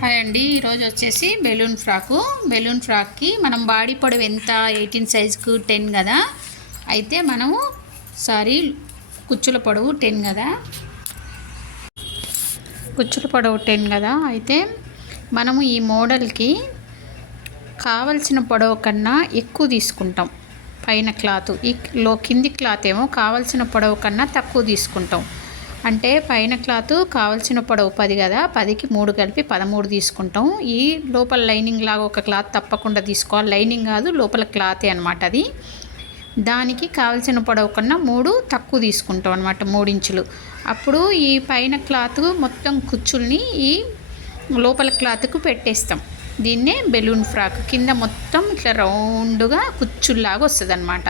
Hi అండి ఈరోజు వచ్చేసి బెలూన్ ఫ్రాకు. బెలూన్ ఫ్రాక్కి మనం బాడీ పొడవు ఎంత? ఎయిటీన్ సైజ్కు టెన్ కదా? అయితే మనము సారీ కుచ్చుల పొడవు టెన్ కదా? కుచ్చుల పొడవు టెన్ కదా? అయితే మనము ఈ మోడల్కి కావలసిన పొడవు కన్నా ఎక్కువ తీసుకుంటాం. పైన క్లాత్. ఈ లో కింది క్లాత్ ఏమో కావలసిన పొడవు కన్నా తక్కువ తీసుకుంటాం. అంటే పైన క్లాత్ కావలసిన పొడవు పది కదా పదికి మూడు కలిపి పదమూడు తీసుకుంటాం. ఈ లోపల లైనింగ్ లాగా ఒక క్లాత్ తప్పకుండా తీసుకోవాలి. లైనింగ్ కాదు లోపల క్లాతే అనమాట అది. దానికి కావలసిన పొడవు కన్నా మూడు తక్కువ తీసుకుంటాం అనమాట మూడించులు. అప్పుడు ఈ పైన క్లాత్ మొత్తం కుచ్చుల్ని ఈ లోపల క్లాత్కు పెట్టేస్తాం. దీన్నే బెలూన్ ఫ్రాక్ కింద మొత్తం ఇట్లా రౌండ్గా కుచ్చుల్లాగా వస్తుంది అనమాట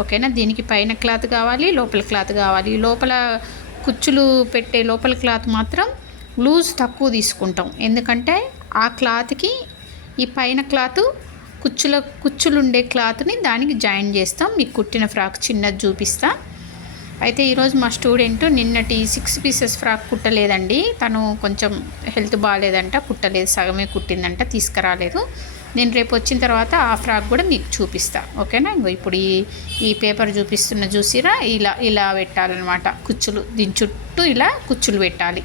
ఓకేనా? దీనికి పైన క్లాత్ కావాలి లోపల క్లాత్ కావాలి. లోపల కుచ్చులు పెట్టే లోపల క్లాత్ మాత్రం లూజ్ తక్కువ తీసుకుంటాం. ఎందుకంటే ఆ క్లాత్కి ఈ పైన క్లాత్ కుచ్చుల కుచ్చులుండే క్లాత్ని దానికి జాయిన్ చేస్తాం. మీకు కుట్టిన ఫ్రాక్ చిన్నది చూపిస్తా. అయితే ఈరోజు మా స్టూడెంట్ నిన్నటి సిక్స్ పీసెస్ ఫ్రాక్ కుట్టలేదండి. తను కొంచెం హెల్త్ బాగాలేదంట కుట్టలేదు. సగమే కుట్టిందంట తీసుకురాలేదు. నేను రేపు వచ్చిన తర్వాత ఆ ఫ్రాక్ కూడా మీకు చూపిస్తా. ఓకేనా? ఇంకో ఇప్పుడు ఈ ఈ పేపర్ చూపిస్తున్న చూసిరా? ఇలా ఇలా పెట్టాలన్నమాట. కుచ్చులు దీని చుట్టూ ఇలా కుచ్చులు పెట్టాలి.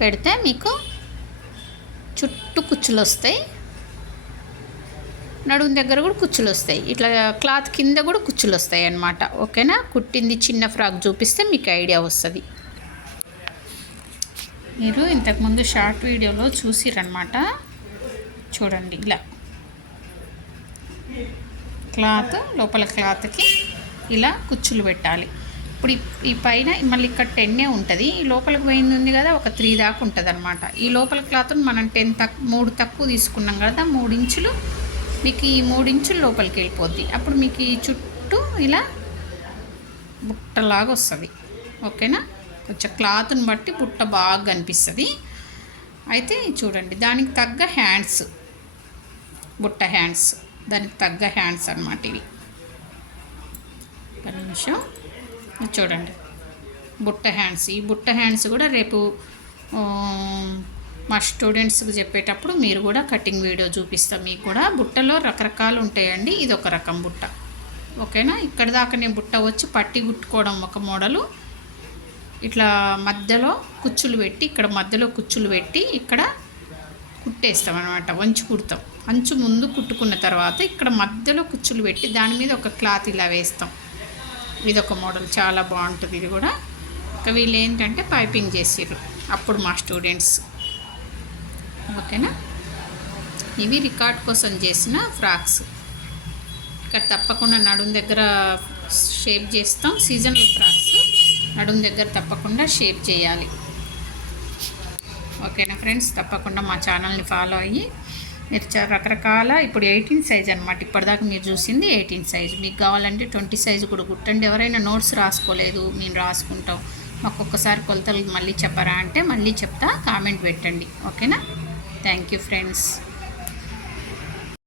పెడితే మీకు చుట్టూ కుచ్చులు వస్తాయి. నడుము దగ్గర కూడా కుచ్చులు వస్తాయి. ఇట్లా క్లాత్ కింద కూడా కుచ్చులు వస్తాయి అన్నమాట. ఓకేనా? కుట్టింది చిన్న ఫ్రాక్ చూపిస్తే మీకు ఐడియా వస్తుంది. మీరు ఇంతకుముందు షార్ట్ వీడియోలో చూసిరనమాట చూడండి ఇలా. క్లాత్ లోపల క్లాత్కి ఇలా కుచ్చులు పెట్టాలి. ఇప్పుడు ఈ పైన మళ్ళీ ఇక్కడ టెన్నే ఉంటుంది. ఈ లోపలికి పోయింది ఉంది కదా ఒక త్రీ దాకా ఉంటుంది అనమాట ఈ లోపల క్లాత్ మనం టెన్ తక్కువ మూడు తక్కువ తీసుకున్నాం కదా మూడు ఇంచులు మీకు ఈ మూడు ఇంచులు లోపలికి వెళ్ళిపోద్ది. అప్పుడు మీకు ఈ చుట్టూ ఇలా బుట్టలాగా వస్తుంది. ఓకేనా? కొంచెం క్లాత్ని బట్టి బుట్ట బాగా కనిపిస్తుంది. అయితే చూడండి దానికి తగ్గ హ్యాండ్స్ బుట్ట హ్యాండ్స్ దానికి తగ్గ హ్యాండ్స్ అనమాట ఇవి. ఒక నిమిషం. చూడండి. బుట్ట హ్యాండ్స్. ఈ బుట్ట హ్యాండ్స్ కూడా రేపు మా స్టూడెంట్స్కి చెప్పేటప్పుడు మీరు కూడా కటింగ్ వీడియో చూపిస్తాం. మీకు కూడా బుట్టలో రకరకాలు ఉంటాయండి. ఇది ఒక రకం బుట్ట. ఓకేనా? ఇక్కడ దాకా నేను బుట్ట వచ్చి పట్టి కుట్టుకోవడం ఒక మోడలు. ఇట్లా మధ్యలో కుచ్చులు పెట్టి ఇక్కడ మధ్యలో కుచ్చులు పెట్టి ఇక్కడ కుట్టేస్తాం అనమాట వంచి కుడతాం. అంచు ముందు కుట్టుకున్న తర్వాత ఇక్కడ మధ్యలో కుచ్చులు పెట్టి దాని మీద ఒక క్లాత్ ఇలా వేస్తాం. ఇది ఒక మోడల్ చాలా బాగుంటుంది ఇది కూడా. ఇంకా వీళ్ళు ఏంటంటే పైపింగ్ చేసిర్రు అప్పుడు మా స్టూడెంట్స్. ఓకేనా? ఇవి రికార్డ్ కోసం చేసిన ఫ్రాక్స్. ఇక్కడ తప్పకుండా నడుం దగ్గర షేప్ చేస్తాం సీజనల్ ఫ్రాక్స్. నడుం దగ్గర తప్పకుండా షేప్ చేయాలి. ఓకేనా ఫ్రెండ్స్? తప్పకుండా మా ఛానల్ని ఫాలో అయ్యి మీరు రకరకాల ఇప్పుడు ఎయిటీన్ సైజ్ అనమాట ఇప్పటిదాకా మీరు చూసింది ఎయిటీన్ సైజ్. మీకు కావాలంటే ట్వంటీ సైజ్ కూడా కుట్టండి. ఎవరైనా నోట్స్ రాసుకోలేదు మేము రాసుకుంటాం. మాకు ఒక్కసారి కొలతలు మళ్ళీ చెప్పరా అంటే మళ్ళీ చెప్తా కామెంట్ పెట్టండి. ఓకేనా? Thank you friends.